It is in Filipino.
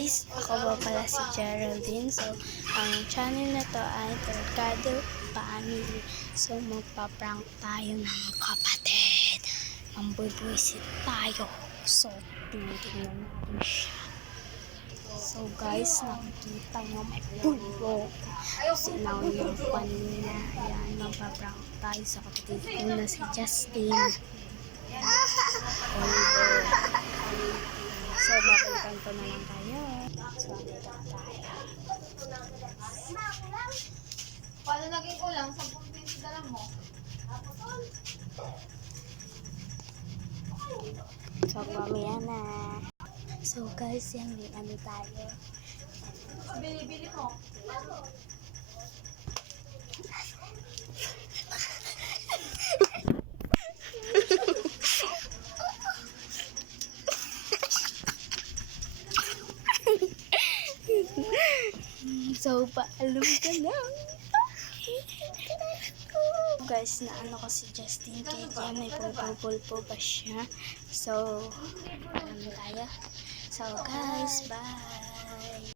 guys, ako ba pala si Geraldine. So, ang channel na to ay Torcado Family. So, magpa-prank tayo ng kapatid. Mambubuisit tayo. So, tingnan natin siya. So, guys, nakikita nyo may bulbog. Sinaw yung kanina. Ayan, magpa-prank tayo sa kapatid ko na si Justin. So, babalikan ko na lang tayo. So, dito na tayo. Paano naging ulang? 10 pesos dala mo? So, mamaya na. So, guys, yan may ano tayo. Bili-bili mo. So, paalam ka na. Guys, na ano ko si Justin kaya may pulpul pa siya. So, alam tayo. So, guys, bye.